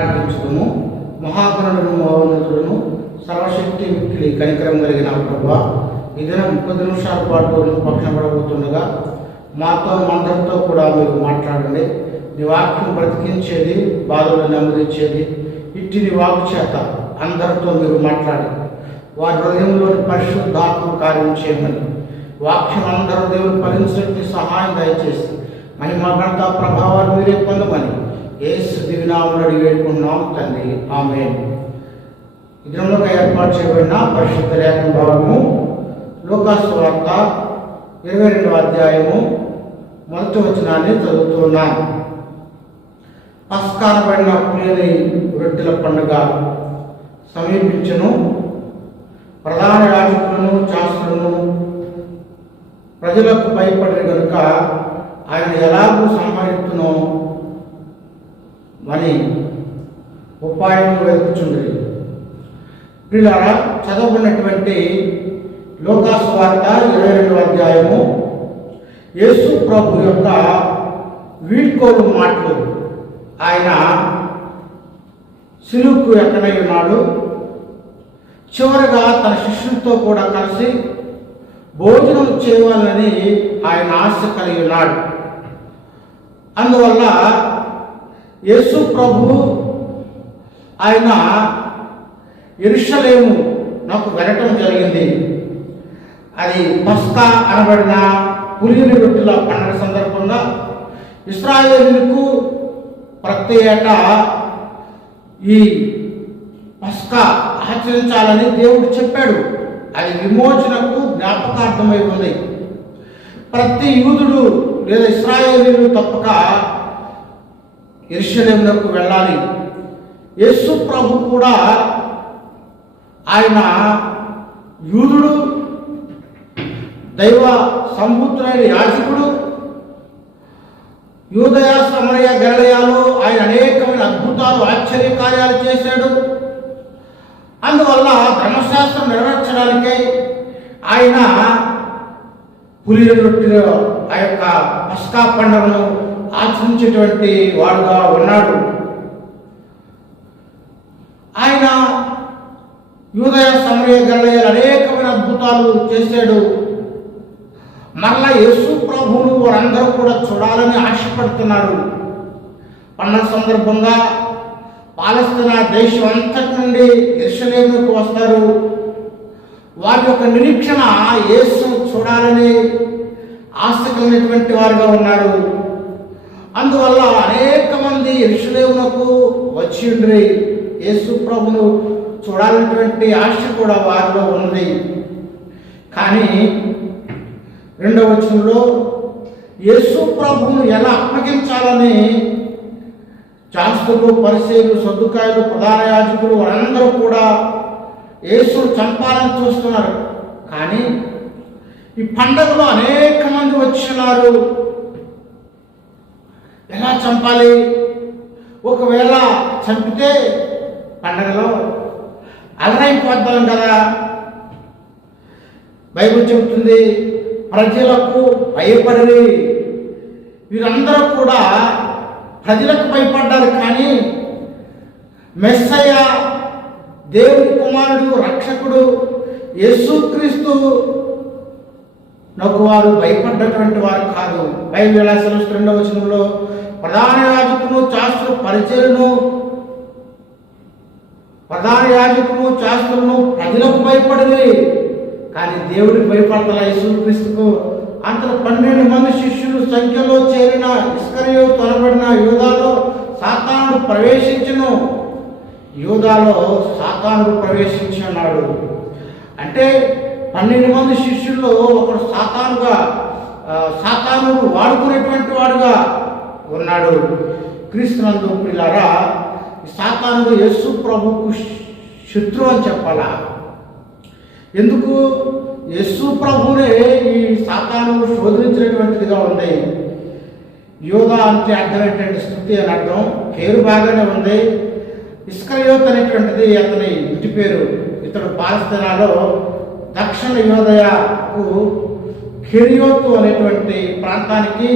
ప్రార్థించుకుము. మహాగణుడును మహోన్నతుడును సర్వశక్తి మిక్కిలి కనికరం కలిగిన ప్రభువా, ఈ దినం 30 నిమిషాల పాటు పక్షపడబోతుండగా మాతో అందరితో కూడా మీరు మాట్లాడండి. నీ వాక్యం బ్రతికించేది, బాధలు నెమ్మదించేది. ఇట్టి నీ వాకు చేత అందరితో మీరు మాట్లాడి వారి హృదయంలోని పరిశుద్ధాత్మ కార్యం చేయమని, వాక్యం అందరూ దేవుడు ఫలించడానికి సహాయం దయచేసి మహిమ ఘనత ప్రభావాలు మీరే పొందమని యేసు దివ్యనామములో అడిగి వేడుకుంటున్నాం తండ్రి, ఆమేన్. ఈ దినంలో ఏర్పాటు చేయబడిన పరిశుద్ధ లేఖన భాగము లూకాసు సువార్త 22వ అధ్యాయము 1వ వచనాన్ని చదువుతున్నాను. పస్కానబడిన పులియని రొట్టెల పండుగ సమీపించును. ప్రధాన యాజకులను శాస్త్రులను ప్రజలకు భయపడి కనుక ఆయన ఎలాగూ సంహరిస్తునో అని ఉపాయం వెతుకుచుండ్రి. ప్రియులారా, చదవబడినటువంటి లూకాసు వార్త 22వ అధ్యాయము యేసు ప్రభు యొక్క వీడ్కోలు మాటలు. ఆయన సిలువకు ఎక్కడై ఉన్నాడు. చివరగా తన శిష్యులతో కూడా కలిసి భోజనం చేయాలని ఆయన ఆశ కలిగి ఉన్నాడు. అందువల్ల యేసు ప్రభు ఆయన యెరూషలేము నాకు వెళ్ళటం జరిగింది. అది పస్కా అనబడిన పులియని రొట్టెల పండుగ సందర్భంగా ఇశ్రాయేలులకు ప్రతి ఏటా ఈ పస్కా ఆచరించాలని దేవుడు చెప్పాడు. అది విమోచనకు జ్ఞాపకార్థమై ఉంది. ప్రతి యూదుడు లేదా ఇశ్రాయేలీయులు తప్పక యెరూషలేమునకు వెళ్ళాలి. యేసు ప్రభు కూడా ఆయన యూదుడు, దైవ సంబుద్ధుడైన యాజకుడు. యూదయ సమరయ గలిలయలో ఆయన అనేకమైన అద్భుతాలు ఆశ్చర్యకార్యాలు చేశాడు. అందువల్ల ధర్మశాస్త్రం నెరవేర్చడానికై ఆయన పులియని రొట్టెల ఆ యొక్క పస్కా పండుగను ఆచరించేటువంటి వాడుగా ఉన్నాడు. ఆయన యూదయ సమరయ గలిలయలో అనేకమైన అద్భుతాలు చేశాడు. మరలా యేసు ప్రభువును వారందరూ కూడా చూడాలని ఆశపడుతున్నారు. పండుగ సందర్భంగా పాలస్తీనా దేశం అంతటి నుండి యెరూషలేముకు వస్తారు. వారి యొక్క నిరీక్షణ యేసు చూడాలని ఆశ కలిగినటువంటి వారుగా ఉన్నారు. అందువల్ల అనేక మంది యెరూషలేమునకు వచ్చి ఉండి యేసు ప్రభును చూడాలనేటువంటి ఆశ కూడా వారిలో ఉంది. కానీ 2వ వచనంలో యేసు ప్రభువును ఎలా అప్పగించాలని శాస్త్రులు, పరిసయ్యులు, సద్దుకాయులు, ప్రధాన యాజకులు వారందరూ కూడా యేసును చంపాలని చూస్తున్నారు. కానీ ఈ పండుగలో అనేక మంది వచ్చినారు. ఎలా చంపాలి? ఒకవేళ చంపితే పండగలో అలరైపోద్దాం కదా. బైబిల్ చెబుతుంది, ప్రజలకు భయపడి. వీరందరూ కూడా ప్రజలకు భయపడ్డారు. కానీ మెస్సయ్య, దేవుని కుమారుడు, రక్షకుడు యేసుక్రీస్తు నాకు వారు భయపడ్డటువంటి వారు కాదు. బైబిల్ ఎలా సెలవుస్తుంది? 2వ వచనంలో ప్రధాన యాజకును, శాస్త్రులను ప్రజలకు భయపడి, కానీ దేవుడికి భయపడతల యేసుక్రీస్తుకు. అంతలో 12 మంది శిష్యులు సంఖ్యలో చేరిన ఇస్కరియోతు అనబడిన యూదాలో సాతానుడు ప్రవేశించి ఉన్నాడు. అంటే 12 మంది శిష్యుల్లో ఒకడు సాతానుడు వాడుకునేటువంటి వాడుగా ఉన్నాడు. క్రీస్తునందు ప్రియులారా, సాతానుడు యేసు ప్రభువుకు శత్రువు అని చెప్పాలా? ఎందుకు? యేసు ప్రభువునే ఈ సాతాను శోధించినటువంటిదిగా ఉంది. యోధ అంటే అర్థం ఏంటంటే స్థుతి అని అర్థం. పేరు బాగానే ఉంది. ఇస్కరియోతు అనేటువంటిది అతని ఇంటి పేరు. ఇతడు పాలస్తీనాలో దక్షిణ యోదయకు కెరియోతు అనేటువంటి ప్రాంతానికి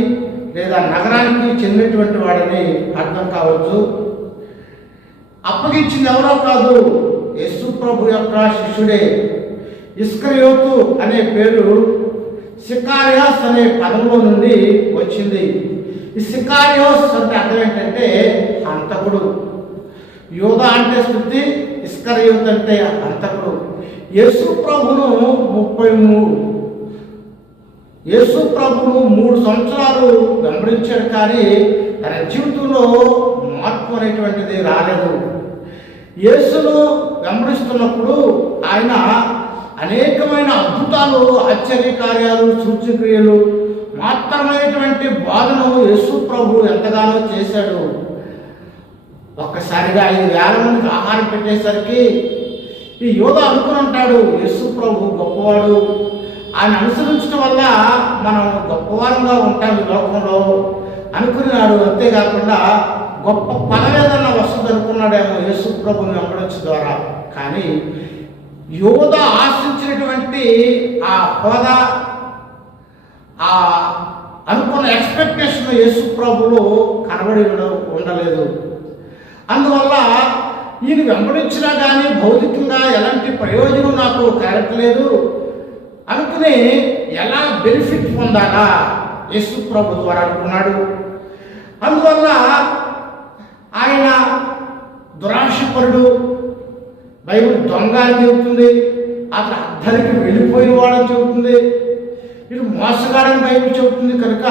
లేదా నగరానికి చెందినటువంటి వాడని అర్థం కావచ్చు. అప్పగించింది ఎవరో కాదు, యేసు ప్రభు యొక్క శిష్యుడే. ఇస్కరియోతు అనే పేరు సికారియాస్ అనే పదంలో నుండి వచ్చింది. ఈ సికారియోస్ అంటే అర్థం ఏంటంటే హంతకుడు. యోధా అంటే స్థుతి, ఇస్కరియోత్ అంటే హంతకుడు. యేసు ప్రభును 3 సంవత్సరాలు వెంబడించాడు, కానీ తన జీవితంలో మార్పు అనేటువంటిది రాలేదు. యేసును వెంబడిస్తున్నప్పుడు ఆయన అనేకమైన అద్భుతాలు, ఆశ్చర్యకార్యాలు, సూచక్రియలు, మాత్రమైనటువంటి బాధను యేసు ప్రభు ఎంతగానో చేశాడు. ఒక్కసారిగా 5,000 మందికి ఆహారం పెట్టేసరికి ఈ యోధ అనుకుని ఉంటాడు, యేసు ప్రభు గొప్పవాడు, ఆయన అనుసరించడం వల్ల మనం గొప్పవారంగా ఉంటాం ఈ లోకంలో అనుకున్నాడు. అంతేకాకుండా గొప్ప పదవి ఏదన్నా వస్తుంది అనుకున్నాడేమో యేసు ప్రభుని వెంబడించడం ద్వారా. కానీ యోధ ఆశించినటువంటి ఆ హోదా, ఆ అనుకున్న ఎక్స్పెక్టేషన్ యేసు ప్రభులో కనబడి ఉండలేదు. అందువల్ల ఈయన వెంబడించినా కానీ భౌతికంగా ఎలాంటి ప్రయోజనం నాకు కలగట్లేదు అనుకుని ఎలా బెనిఫిట్ పొందాలా యేసు ప్రభు ద్వారా అనుకున్నాడు. అందువల్ల ఆయన దురాశపరుడు, బైబిల్ దొంగ అని చెబుతుంది, అతను అద్దరికి వెళ్ళిపోయిన వాడని చెబుతుంది, ఇటు మోసగాడని బైబిల్ చెబుతుంది. కనుక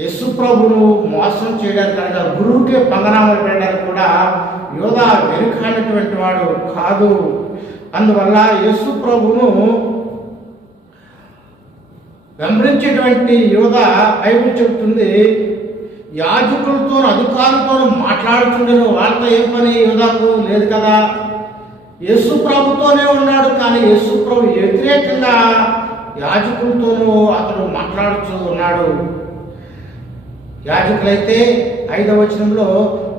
యేసు ప్రభును మోసం చేయడానికి, కనుక గురువుకే పంగనామాలు పెట్టడానికి కూడా యోధ వెనుకానటువంటి వాడు కాదు. అందువల్ల యేసు ప్రభును వెంబడించేటువంటి యోధ బైబిల్ చెబుతుంది, యాజకులతో అధికారులతో మాట్లాడుతుండేను. వాళ్ళతో ఏం పని యోధాకు లేదు కదా, యేసు ప్రభుతోనే ఉన్నాడు. కానీ యేసు ప్రభు వ్యతిరేకంగా యాజకులతోనూ అతను మాట్లాడుతూ ఉన్నాడు. యాజకులైతే 5వ వచనంలో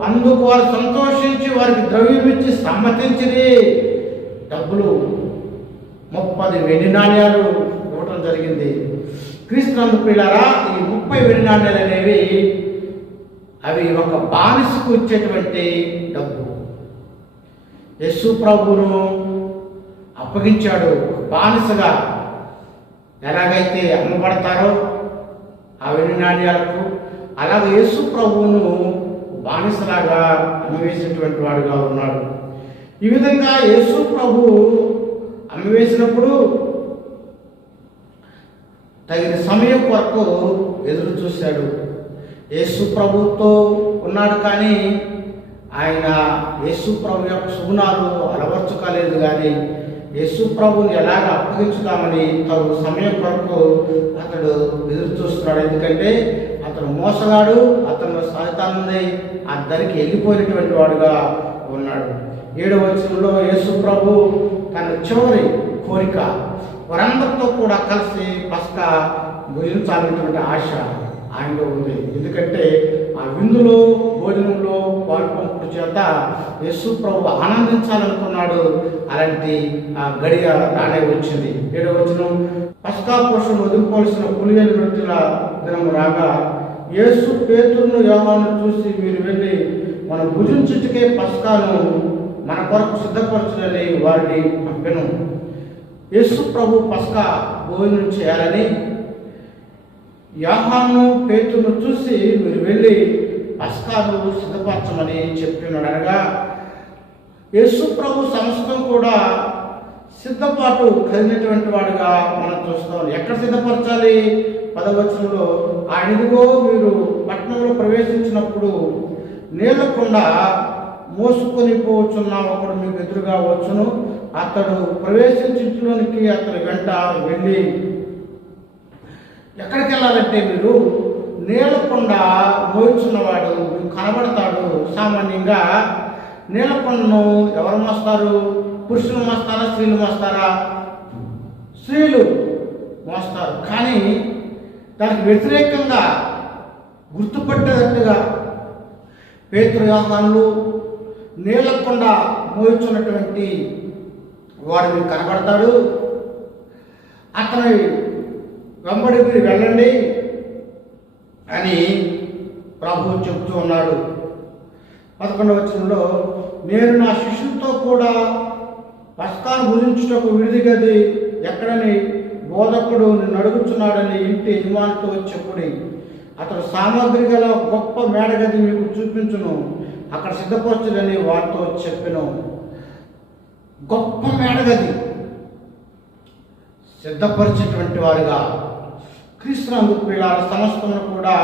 అందుకు వారు సంతోషించి వారికి ద్రవ్యం ఇచ్చి సమ్మతించి డబ్బులు 30 వెండి నాణ్యాలు ఇవ్వటం జరిగింది. క్రీస్తునందు ప్రియులారా, ఈ 30 వెండి నాణ్యాలు అనేవి అవి ఒక బానిసకు ఇచ్చేటువంటి డబ్బు. యేసు ప్రభువును అప్పగించాడు బానిసగా. ఎలాగైతే అమ్మబడతారో ఆ వెండి నాణ్యాలకు, అలాగే యేసు ప్రభువును బానిసలాగా అమ్మివేసినటువంటి వాడుగా ఉన్నాడు. ఈ విధంగా యేసు ప్రభు అమ్మివేసినప్పుడు తగిన సమయం కొరకు ఎదురు చూశాడు. యేసు ప్రభుతో ఉన్నాడు, కానీ ఆయన యేసు ప్రభు యొక్క సుగుణాలు అలవర్చుకోలేదు. కానీ యేసు ప్రభుని ఎలాగ అప్పగించుదామని తగు సమయం కొరకు అతడు ఎదురు చూస్తున్నాడు. ఎందుకంటే అతను మోసగాడు, అతను సాతానుంది ఆ దరికి వెళ్ళిపోయినటువంటి వాడుగా ఉన్నాడు. 7వ వచనంలో యేసు ప్రభు తన చివరి కోరిక వారందరితో కూడా కలిసి పస్కా భుజించాలనేటువంటి ఆశ ఆయనలో ఉంది. ఎందుకంటే ఆ విందులో, భోజనంలో పాల్పంపుడు చేత యేసు ప్రభు ఆనందించాలనుకున్నాడు. అలాంటి ఆ గడియ రానే వచ్చింది. 7వ వచనం, పస్కా పోషణ వదులుకోవాల్సిన పులియని రొట్టెల దినం రాగా యేసు పేతురును యోహాను చూసి, మీరు వెళ్ళి మనం భుజించుటకే పస్కాను మన కొరకు సిద్ధపరచునని వారిని పంపెను. యేసు ప్రభు పస్కా భోజనం చేయాలని యోహాను పేతురును చూసి, మీరు వెళ్ళి పస్కాను సిద్ధపరచమని చెప్పినాడు. అనగా యేసు ప్రభు సమస్తం కూడా సిద్ధపాటు కలిగినటువంటి వాడుగా మనం చూస్తాం. ఎక్కడ సిద్ధపరచాలి? 10వ వచనంలో, ఆయన ఇదిగో మీరు పట్టణంలో ప్రవేశించినప్పుడు నీళ్లకుండా మోసుకొని పోవచ్చున్న ఒకడు మీకు ఎదురుగా వచ్చును, అతడు ప్రవేశించడానికి అతని వెంట వెళ్ళి. ఎక్కడికి వెళ్ళాలంటే మీరు నీళ్లకొండ మోయించున్నవాడు మీకు కనబడతాడు. సామాన్యంగా నీళ్లకొండను ఎవరు మోస్తారు? పురుషులు మోస్తారా, స్త్రీలు మోస్తారా? స్త్రీలు మోస్తారు. కానీ దానికి వ్యతిరేకంగా గుర్తుపట్టేటట్టుగా పేతురు, యోహానులు నీళ్లకొండ మోయించున్నటువంటి వాడు మీకు కనబడతాడు. అతని వెంబడి మీరు వెళ్ళండి అని ప్రభువు చెప్తూ ఉన్నాడు. 11వ వచనంలో, నేను నా శిష్యులతో కూడా పస్కాను భుజించుటకు విడిది గది ఎక్కడని బోధకుడు నిన్ను అడుగుతున్నాడని ఇంటి యజమానితో చెప్పుడి. అతడు సామాగ్రి గల గొప్ప మేడగది మీకు చూపించును, అక్కడ సిద్ధపరచులని వారితో చెప్పెను. గొప్ప మేడగది సిద్ధపరిచేటువంటి వారుగా క్రీస్తునందు ప్రియులార సమస్తమును కూడా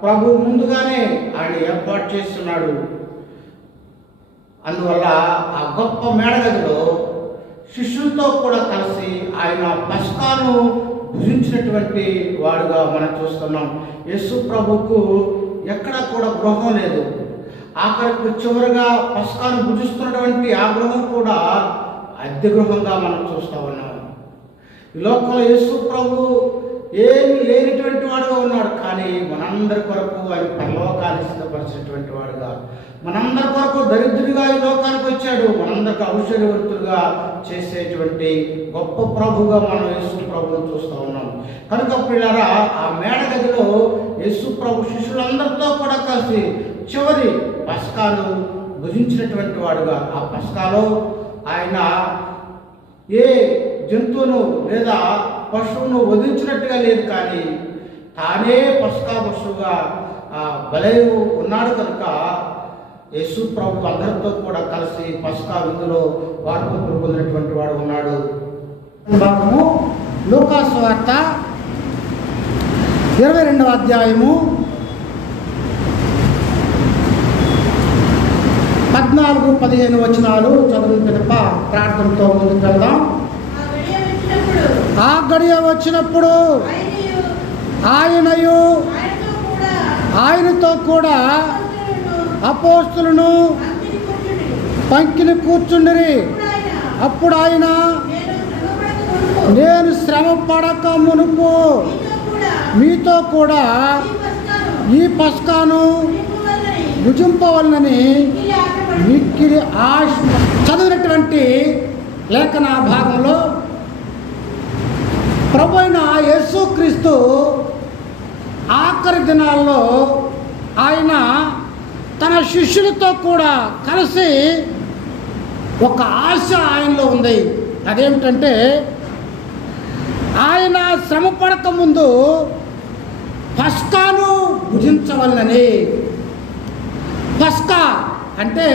ప్రభు ముందుగానే ఆయన ఏర్పాటు చేస్తున్నాడు. అందువల్ల ఆ గొప్ప మేడగదిలో శిష్యులతో కూడా కలిసి ఆయన పస్కాను భుజించినటువంటి వాడుగా మనం చూస్తున్నాం. యేసు ప్రభుకు ఎక్కడ కూడా గృహం లేదు. ఆఖరికి చివరిగా పస్కాను భుజిస్తున్నటువంటి ఆ గృహం కూడా అద్దె గృహంగా మనం చూస్తూ ఉన్నాం. ఈ లోకంలో యేసు ప్రభు ఏమి లేనిటువంటి వాడుగా ఉన్నాడు, కానీ మనందరి కొరకు ఆయన పరలోకాన్ని సిద్ధపరిచినటువంటి వాడుగా, మనందరి కొరకు దరిద్రుడిగా ఈ లోకానికి వచ్చాడు, మనందరికి ఔషధవంతులుగా చేసేటువంటి గొప్ప ప్రభుగా మనం యేసు ప్రభువును చూస్తూ ఉన్నాం. కనుక పిల్లరా, ఆ మేడగదిలో యేసు ప్రభు శిష్యులందరితో కూడా కలిసి చివరి పస్కాను భుజించినటువంటి వాడుగా, ఆ పస్కాలో ఆయన ఏ జంతువును లేదా పశువును వధించినట్టుగా లేదు, కానీ తానే పస్కా పశువుగా బలై ఉన్నాడు. కనుక యేసు ప్రభు అందరితో కూడా కలిసి పస్కా విందులో వార్పు పొందినటువంటి వాడు ఉన్నాడు. భాగము లూకా సువార్త 22వ అధ్యాయము 14-15 వచనాలు చదువు పిదప ప్రార్థనతో ముందుకు వెళ్దాం. ఆ గడియ వచ్చినప్పుడు ఆయనతో కూడా అపోస్తులను పంక్తిని కూర్చుండిరి. అప్పుడు ఆయన, నేను శ్రమ పడక మునుపు మీతో కూడా ఈ పస్కాను భుజింపవలనని మిక్కిలి ఆశ. చదివినటువంటి లేఖన భాగంలో ప్రభు అయిన యేసుక్రీస్తు ఆఖరి దినాల్లో ఆయన తన శిష్యులతో కూడా కలిసి ఒక ఆశ ఆయనలో ఉంది. అదేమిటంటే, ఆయన శ్రమ పడక ముందు పస్కాను భుజించవలనని. పస్కా అంటే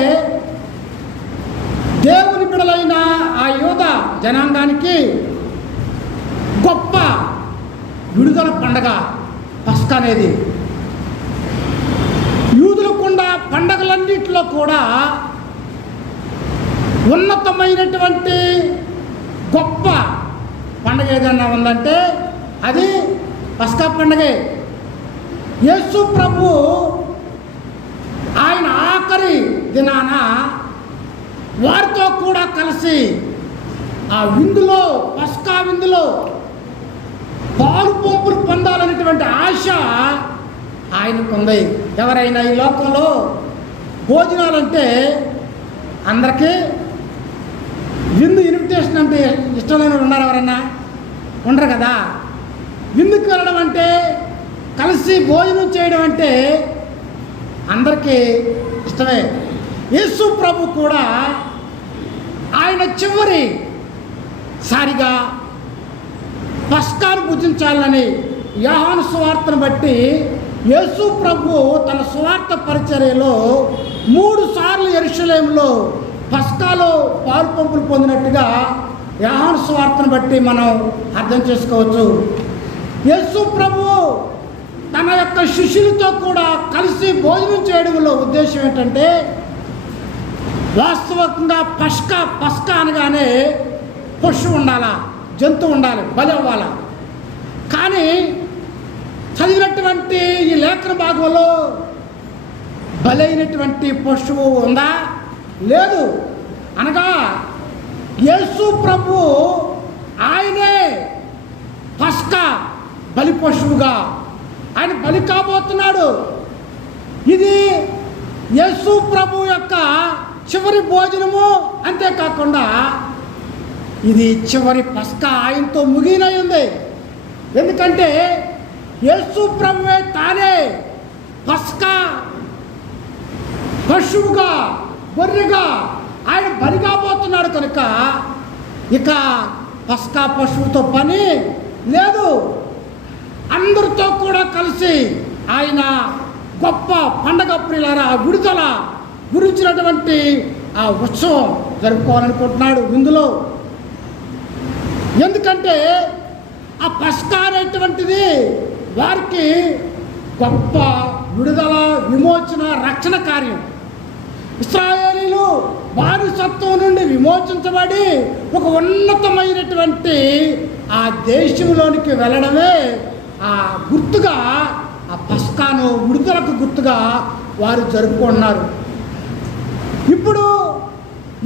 దేవుని బిడ్డలైన ఆ యూద జనాంగానికి గొప్ప విడుదల పండగ పస్కా అనేది. యూదులకుండా పండగలన్నింటిలో కూడా ఉన్నతమైనటువంటి గొప్ప పండగ ఏదైనా ఉందంటే అది పస్కా పండగే. యేసు ప్రభు ఆయన ఆఖరి దినాన వారితో కూడా కలిసి ఆ విందులో, పస్కా విందులో పాలు పంపులు పొందాలనేటువంటి ఆశ ఆయనకు ఉంది. ఎవరైనా ఈ లోకంలో భోజనాలంటే అందరికీ విందు ఇన్విటేషన్ అంటే ఇష్టమైన ఉన్నారు? ఎవరన్నా ఉండరు కదా. విందుకు వెళ్ళడం అంటే, కలిసి భోజనం చేయడం అంటే అందరికీ ఇష్టమే. యేసు ప్రభు కూడా ఆయన చివరి సారిగా పస్కాను భుజించాలని యోహాను సువార్తను బట్టి యేసు ప్రభు తన సువార్త పరిచర్యలో 3 సార్లు యెరూషలేములో పస్కాలో పాలు పంపులు పొందినట్టుగా యోహాను సువార్తను బట్టి మనం అర్థం చేసుకోవచ్చు. యేసు ప్రభు తన యొక్క శిష్యులతో కూడా కలిసి భోజనం చేయడంలో ఉద్దేశం ఏంటంటే, వాస్తవంగా పస్కా అనగానే పశువు ఉండాలా, జంతువు ఉండాలి, బలి అవ్వాలా. కానీ చదివినటువంటి ఈ లేఖన భాగంలో బలైనటువంటి పశువు ఉందా? లేదు. అనగా యేసు ప్రభు ఆయనే పస్కా బలి పశువుగా ఆయన బలి కాబోతున్నాడు. ఇది యేసు ప్రభు యొక్క చివరి భోజనము. అంతేకాకుండా ఇది చివరి పస్కా ఆయనతో ముగినై ఉంది. ఎందుకంటే యేసు ప్రభువే తానే పశువుగా, గొర్రెగా ఆయన బలి కాబోతున్నాడు కనుక ఇక పస్కా పశువుతో పని లేదు. అందరితో కూడా కలిసి ఆయన గొప్ప పండగ ప్రియులారా విడుదల గురించినటువంటి ఆ ఉత్సవం జరుపుకోవాలనుకుంటున్నాడు విందులో. ఎందుకంటే ఆ పస్కా అనేటువంటిది వారికి గొప్ప విడుదల, విమోచన, రక్షణ కార్యం. ఇశ్రాయేలీలు బానిసత్వం నుండి విమోచించబడి ఒక ఉన్నతమైనటువంటి ఆ దేశంలోనికి వెళ్ళడమే ఆ గుర్తుగా, ఆ పస్కాను విడుదలకు గుర్తుగా వారు జరుపుకుంటున్నారు. ఇప్పుడు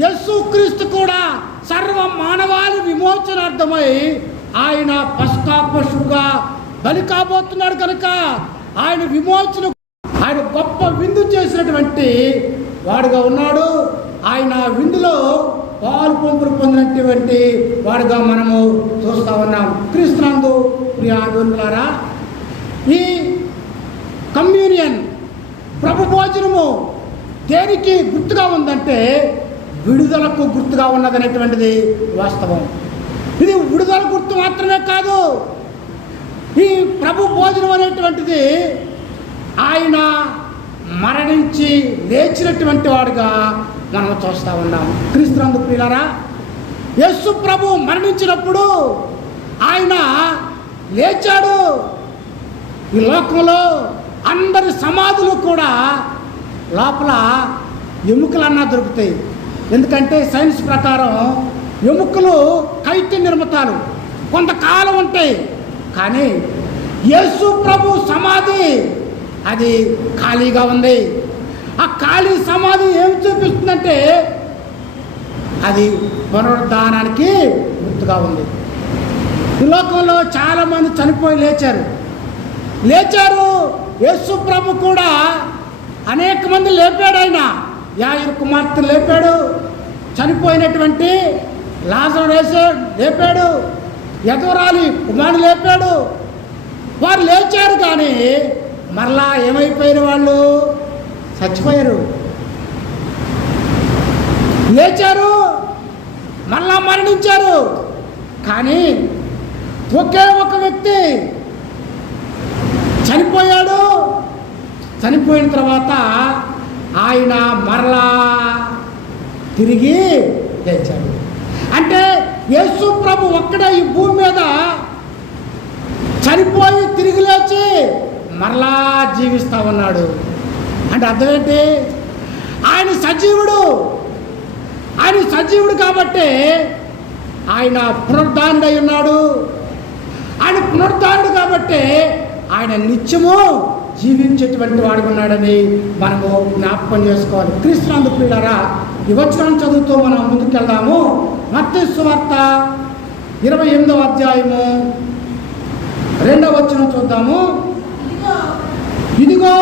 యేసుక్రీస్తు కూడా సర్వ మానవాళి విమోచనార్థమై ఆయన పస్కా పశువుగా బలి కాబోతున్నాడు కనుక ఆయన విమోచన, ఆయన గొప్ప విందు చేసినటువంటి వాడుగా ఉన్నాడు. ఆయన విందులో పాలు పంపులు పొందినటువంటి వాడుగా మనము చూస్తూ ఉన్నాం. క్రీస్తునందు ప్రియాదులారా, ఈ కమ్యూనియన్ ప్రభు భోజనము దేనికి గుర్తుగా ఉందంటే విడుదలకు గుర్తుగా ఉన్నదనేటువంటిది వాస్తవం. ఇది విడుదల గుర్తు మాత్రమే కాదు, ఈ ప్రభు భోజనం అనేటువంటిది ఆయన మరణించి లేచినటువంటి వాడుగా మనం చూస్తూ ఉన్నాం. క్రీస్తునందు ప్రియులారా, యేసు ప్రభు మరణించినప్పుడు ఆయన లేచాడు. ఈ లోకంలో అందరి సమాధులు కూడా లోపల ఎముకలన్నా దొరుకుతాయి. ఎందుకంటే సైన్స్ ప్రకారం ఎముకలు కైటి నిర్మితాలు కొంతకాలం ఉంటాయి. కానీ యేసు ప్రభు సమాధి అది ఖాళీగా ఉంది. ఆ ఖాళీ సమాధి ఏం చూపిస్తుందంటే అది పునరుద్ధానానికి గుర్తుగా ఉంది. ఈ లోకంలో చాలామంది చనిపోయి లేచారు. యేసు ప్రభు కూడా అనేక మంది లేపాడు. ఆయన యాయిరు కుమార్తె లేపాడు, చనిపోయినటువంటి లాజరు లేపాడు, యెతూరాలి కుమారుడు లేపాడు. వారు లేచారు కానీ మరలా ఏమైపోయిన వాళ్ళు చచ్చిపోయారు. లేచారు, మరలా మరణించారు. కానీ ఒకే ఒక వ్యక్తి చనిపోయాడు. చనిపోయిన తర్వాత ఆయన మరలా తిరిగి లేచాడు. అంటే యేసు ప్రభు ఒక్కడే ఈ భూమి మీద చనిపోయి తిరిగి లేచి మరలా జీవిస్తూ ఉన్నాడు. అంటే అర్థం ఏంటి? ఆయన సజీవుడు. ఆయన సజీవుడు కాబట్టి ఆయన పునరుద్ధానుడై ఉన్నాడు. ఆయన పునరుద్ధానుడు కాబట్టి ఆయన నిత్యము జీవించేటువంటి వాడు ఉన్నాడని మనము జ్ఞాపకం చేసుకోవాలి. క్రీస్తునందు ప్రియులారా, ఈ వచనం చదువుతూ మనం ముందుకెళ్దాము. మత్తయి సువార్త 28వ అధ్యాయము 2వ వచనం చూద్దాము. ఇదిగో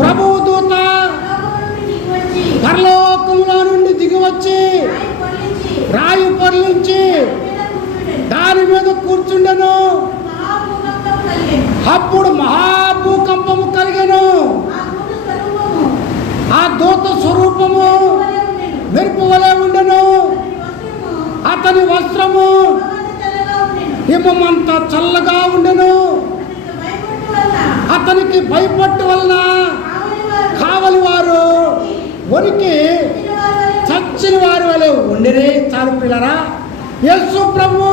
ప్రభువు దూత పరలోకంలో నుండి దిగివచ్చి రాయి పొర్లించి దాని మీద కూర్చుండెను. అప్పుడు మహాభూకంపము కలిగెను. ఆ దూత స్వరూపము మెరుపు వలె ఉండెను. అతని వస్త్రము హిమమంత చల్లగా ఉండెను. అతనికి భయపట్టు వలన కావలి వారు వరికి చచ్చిన వారి వలె ఉండిరే. చాలు పిల్లరా, యేసు ప్రభు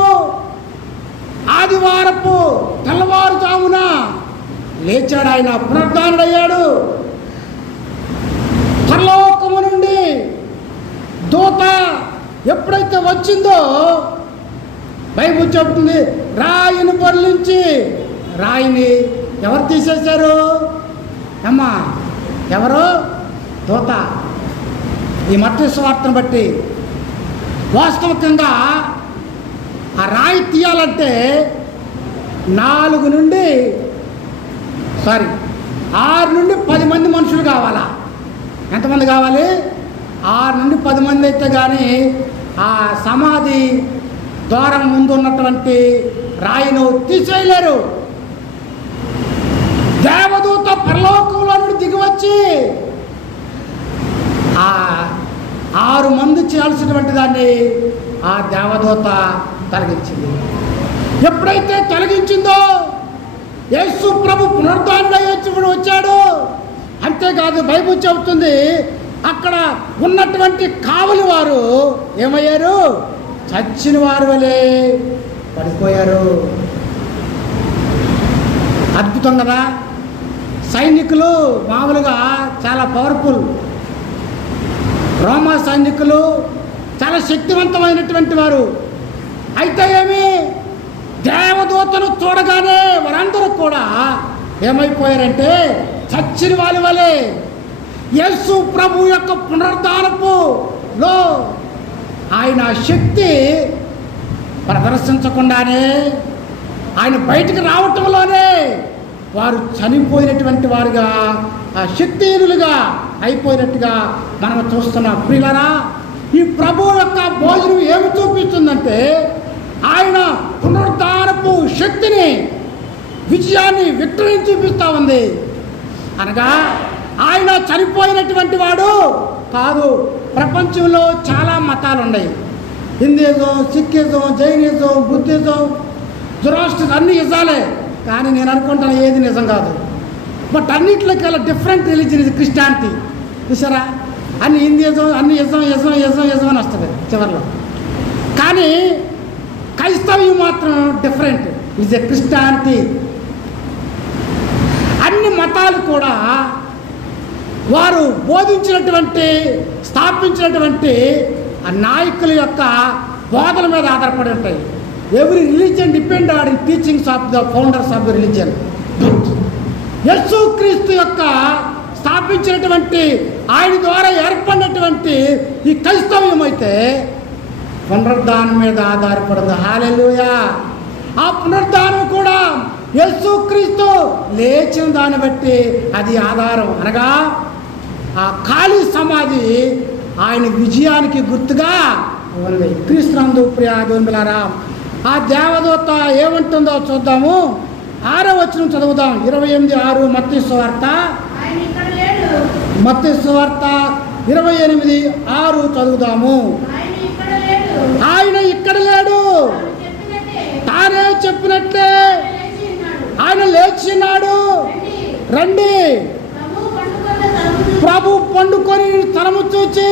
ఆదివారపు తెల్లవారుజామున లేచాడు. ఆయన పునరుద్ధానుడయ్యాడు. పరలోకము నుండి దూత ఎప్పుడైతే వచ్చిందో బైబిల్ చెబుతుంది, రాయిని పొర్లించి, రాయిని ఎవరు తీసేశారు? అమ్మా ఎవరు? దూత. ఈ మత్తయి సువార్తను బట్టి వాస్తవికంగా ఆ రాయి తీయాలంటే 6 నుండి 10 మంది మనుషులు కావాలా? ఎంతమంది కావాలి? 6 నుండి 10 మంది అయితే కానీ ఆ సమాధి ద్వారం ముందు ఉన్నటువంటి రాయిను తీసేయలేరు. దేవదూత పరలోకంలో నుండి దిగివచ్చి మంది చేయాల్సినటువంటి దాన్ని ఆ దేవదూత తొలగించింది. ఎప్పుడైతే తొలగించిందో యేసు ప్రభు పునరుద్ధానుడై వచ్చాడు. అంతేకాదు బైబిల్ చెబుతుంది, అక్కడ ఉన్నటువంటి కావలి వారు ఏమయ్యారు? చచ్చిన వారి వలె పడిపోయారు. అద్భుతం కదా. సైనికులు మామూలుగా చాలా పవర్ఫుల్, రోమా సైనికులు చాలా శక్తివంతమైనటువంటి వారు. అయితే ఏమి, దేవదూతను చూడగానే వారందరూ కూడా ఏమైపోయారంటే చచ్చిన వాళ్ళ వలె. యేసు ప్రభు యొక్క పునరుద్ధానపులో ఆయన శక్తి ప్రదర్శించకుండానే, ఆయన బయటికి రావటంలోనే వారు చనిపోయినటువంటి వారుగా, ఆ శక్తిహీనులుగా అయిపోయినట్టుగా మనం చూస్తున్నాం. ప్రియులారా, ఈ ప్రభు యొక్క భోజనం ఏమి చూపిస్తుందంటే ఆయన పునరుద్ధానపు శక్తిని, విజయాన్ని, విక్టరీని చూపిస్తూ ఉంది. అనగా ఆయన చనిపోయినటువంటి వాడు కాదు. ప్రపంచంలో చాలా మతాలు ఉన్నాయి. హిందూయిజం, సిక్కిజం, జైనిజం, బుద్ధిజం, జొరాస్ట్రిజం అన్ని ఇజాలే. కానీ నేను అనుకుంటాను ఏది నిజం కాదు. బట్ అన్నింటిలోకి డిఫరెంట్ రిలీజియన్ ఇది క్రిస్టియానిటీ. చూసారా, అన్ని హిందూయిజం, అన్ని యజం యజం యజం యజం అని వస్తుంది చివరిలో. కానీ క్రైస్తవ్యం మాత్రం డిఫరెంట్, ఇస్ ఎ క్రిస్టియానిటీ. అన్ని మతాలు కూడా వారు బోధించినటువంటి, స్థాపించినటువంటి ఆ నాయకుల యొక్క బోధల మీద ఆధారపడి ఉంటాయి. Every religion depend on teachings of the founders of the religion. యేసు క్రీస్తు యొక్క స్థాపించినటువంటి, ఆయన ద్వారా ఏర్పడినటువంటి ఈ క్రైస్తవ్యం అయితే పునరుద్ధానం మీద ఆధారపడింది. హల్లెలూయా. ఆ పునరుద్ధానం కూడా యేసు క్రీస్తు లేచిన దాన్ని బట్టి అది ఆధారం. అనగా ఆ ఖాళీ సమాధి ఆయన విజయానికి గుర్తుగా ఉంది. క్రీస్తునందు ప్రియ దేవులారా, ఆ దేవదూత ఏమంటుందో చూద్దాము. 6వ వచనం చదువుదాం. 28:6 మత్తయి సువార్త. మత్తయి సువార్త 28:6 చదువుదాము. ఆయన ఇక్కడ లేడు, తానే చెప్పినట్లే ఆయన లేచినాడు. రండి. ప్రభు పండుకొని స్థలము చూచి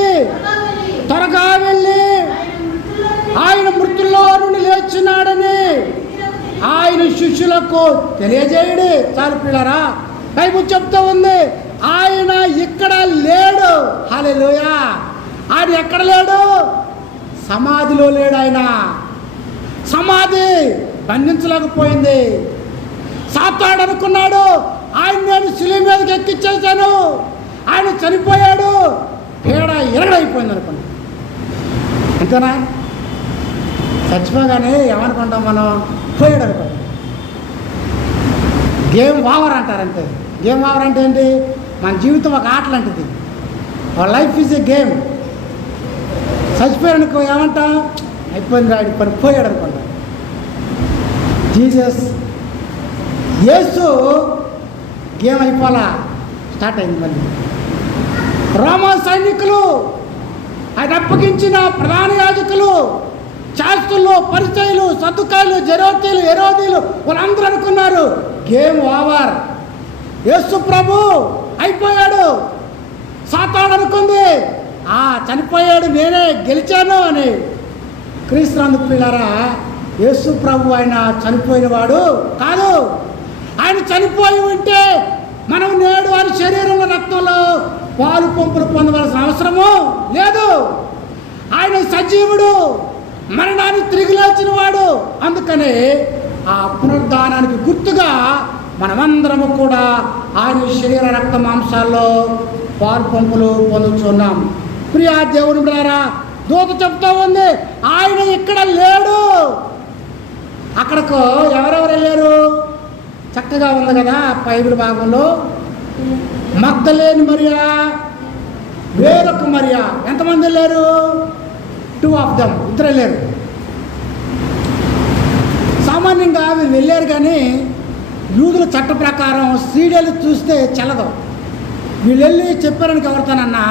త్వరగా వెళ్ళి ఆయన మృతుల్లో నుండి లేచినాడని ఆయన శిష్యులకు తెలియజేయడు. చాలు పిల్లరా, బైబిల్ చెప్తూ ఉంది ఆయన ఇక్కడ లేడు. హల్లెలూయా. ఆయన ఎక్కడ లేడు? సమాధిలో లేడు. ఆయన సమాధి బంధించలేకపోయింది. సాతాడు అనుకున్నాడు ఆయన నేను శిలువ మీదకి ఎక్కించేశాను, ఆయన చనిపోయాడు, పీడ ఎరగడైపోయింది అనుకున్నాడు. అంతేనా? చచ్చిపోగానే ఏమనుకుంటాం మనం? పోయాడు అనుకుంటాం. గేమ్ ఓవర్ అంటారంతే. గేమ్ ఓవర్ అంటే ఏంటి? మన జీవితం ఒక ఆట లాంటిది. Our life is a game. చచ్చిపోయాడు అనుకో ఏమంటాం? అయిపోయింది రాడి పని, పోయాడు అనుకుంటాం. జీసస్ యేసు గేమ్ అయిపోలా, స్టార్ట్ అయింది మళ్ళీ. రోమా సైనికులు, ఆయన అప్పగించిన ప్రధాన యాజకులు, శాస్త్రులు, పరిచయులు, సద్దుకాయలు, జరోతీలు, హెరోదీలు వాళ్ళందరూ అనుకున్నారు గేమ్ ఓవర్, యేసు ప్రభు అయిపోయాడు. సాతాను అనుకుంది చనిపోయాడు, నేనే గెలిచాను అని. క్రీస్తునందు ప్రియులారా, యేసు ప్రభు ఆయన చనిపోయినవాడు కాదు. ఆయన చనిపోయి ఉంటే మనం నేడు ఆయన శరీరంలో, రక్తంలో పాలు పంపులు పొందవలసిన అవసరము లేదు. ఆయన సజీవుడు, మరణాన్ని తిరిగి లేచిన వాడు. అందుకని ఆ పునరుద్ధానానికి గుర్తుగా మనమందరము కూడా ఆయన శరీర రక్త మాంసాల్లో పాలు పంపులు పొందుతున్నాం. ప్రియా దేవుని బిడ్డలారా, దూత చెప్తా ఉంది ఆయన ఇక్కడ లేడు. అక్కడకు ఎవరెవరు వెళ్ళారు? చక్కగా ఉంది కదా బైబిల్ భాగంలో. మగ్దలేని మరియా, వేరొక మరియా. ఎంతమంది వెళ్ళారు? 2 of them, ఇద్దరు వెళ్ళారు. సామాన్యంగా వీళ్ళు వెళ్ళారు, కానీ యూదుల చట్ట ప్రకారం సీడీలు చూస్తే చెల్లదు. వీళ్ళు వెళ్ళి చెప్పారని ఎవరితోనన్నా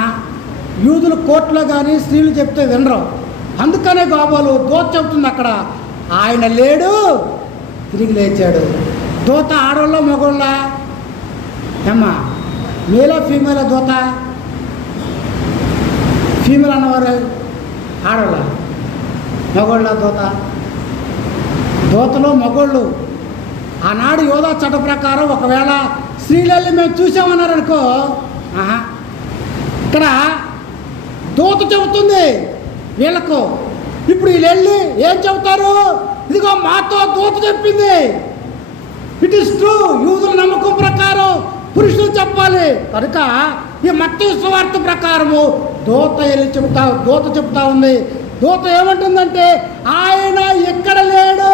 యూదులు కోర్టులో కానీ స్త్రీలు చెప్తే వినరు. అందుకనే గోపాలు దూత చెబుతుంది అక్కడ, ఆయన లేడు, తిరిగి లేచాడు. దూత ఆడోళ్ళ మగోళ్ళ? ఏమ్మా, మేలా ఫీమేలా దూత? ఫీమేల్ అన్నవారు ఆడోళ్ళ, మగోళ్ళ దూత? దూతలో మగోళ్ళు. ఆనాడు యోధా చట్ట ప్రకారం ఒకవేళ స్త్రీలల్ని మేము చూసామన్నారు అనుకో, ఇక్కడ దూత చెబుతుంది వీళ్ళకు. ఇప్పుడు వీళ్ళు వెళ్ళి ఏం చెబుతారు? ఇదిగో మాతో దూత చెప్పింది. It is true. యూదుల నమ్మకం ప్రకారం పురుషులు చెప్పాలి కనుక ఈ మత్తయి సువార్త ప్రకారము దూత చెబుతా ఉంది. దూత ఏమంటుందంటే, ఆయన ఇక్కడ లేడు.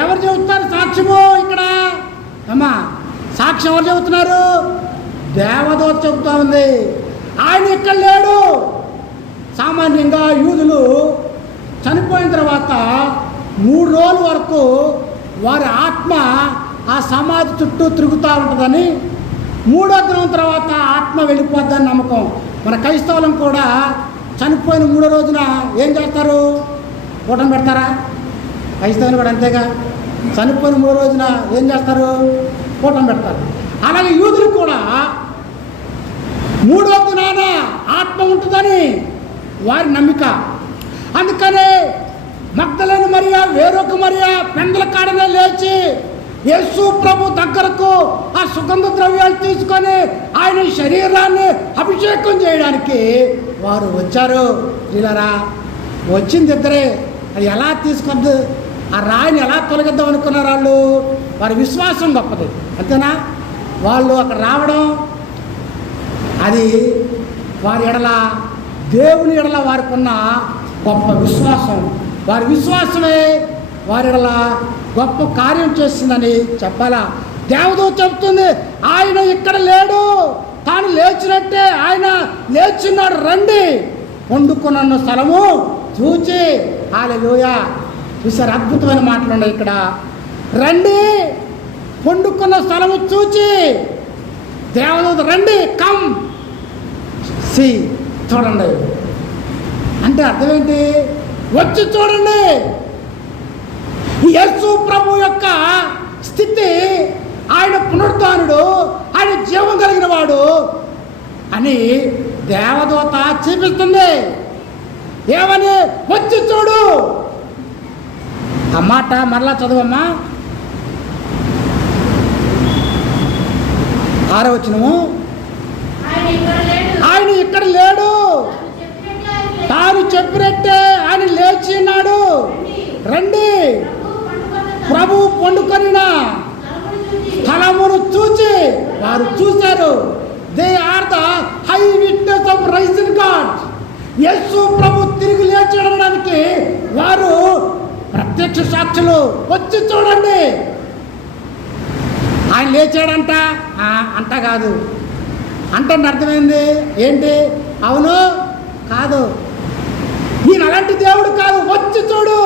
ఎవరు చెబుతున్నారు సాక్ష్యము ఇక్కడ? అమ్మా, సాక్ష్యం ఎవరు చెబుతున్నారు? దేవదూత చెబుతా ఉంది, ఆయన ఇక్కడ లేడు. సామాన్యంగా యూదులు చనిపోయిన తర్వాత 3 రోజుల వరకు వారి ఆత్మ ఆ సమాధి చుట్టూ తిరుగుతూ ఉంటుందని, 3వ దినం తర్వాత ఆత్మ వెళ్ళిపోద్దని నమ్మకం. మన క్రైస్తవులం కూడా చనిపోయిన 3వ రోజున ఏం చేస్తారు? కూటం పెడతారా? క్రైస్తవులు కూడా అంతేగా, చనిపోయిన 3వ రోజున ఏం చేస్తారు? కూటం పెడతారు. అలాగే యూదులు కూడా 3వ దినాన ఆత్మ ఉంటుందని వారి నమ్మిక. అందుకనే మగ్దలేని మరియా, వేరొక మరియా పెందల కాడనే లేచి యేసు ప్రభు దగ్గరకు ఆ సుగంధ ద్రవ్యాలు తీసుకొని ఆయన శరీరాన్ని అభిషేకం చేయడానికి వారు వచ్చారు. ఇలా వచ్చింది ఇద్దరే. అది ఎలా తీసుకొద్దు, ఆ రాయిని ఎలా తొలగిద్దాం అనుకున్నారు వాళ్ళు. వారి విశ్వాసం గొప్పది, అంతేనా? వాళ్ళు అక్కడ రావడం అది వారి ఎడల, దేవుని ఎడల వారికి ఉన్న గొప్ప విశ్వాసం. వారి విశ్వాసమే వారి ఎడల గొప్ప కార్యం చేసిందని చెప్పాలా. దేవదూత చెప్తుంది, ఆయన ఇక్కడ లేడు, తాను లేచినట్టే ఆయన లేచున్నాడు, రండి వండుకున్న స్థలము చూచి. హల్లెలూయా. చూసారు, అద్భుతమైన మాటలు ఉన్నాయి ఇక్కడ. రండి, వండుకున్న స్థలము చూచి. దేవదూత రండి, కమ్ సి, చూడండి అంటే అర్థం ఏంటి? వచ్చి చూడండి. యేసు ప్రభు యొక్క స్థితి, ఆయన పునరుద్ధానుడు, ఆయన జీవం కలిగిన వాడు అని దేవదూత చూపిస్తుంది. ఏమని? వచ్చి చూడు. ఆ మాట మరలా చదవమ్మా. 6వ వచనము, ఆయన ఇక్కడ లేడు, తాను చెప్పినట్టే ఆయన లేచి ఉన్నాడు, రండి ప్రభు పండుకొనిన స్థలమును చూచి. వారు చూశారు. They are the eye witness of rising God. యేసు ప్రభు తిరిగి లేచడానికి వారు ప్రత్యక్ష సాక్షులు. వచ్చి చూడండి. ఆయన లేచాడంట అంట కాదు. అంటే అర్థమైంది ఏంటి? అవును కాదు, ఈయన అలాంటి దేవుడు కాదు. వచ్చి చూడు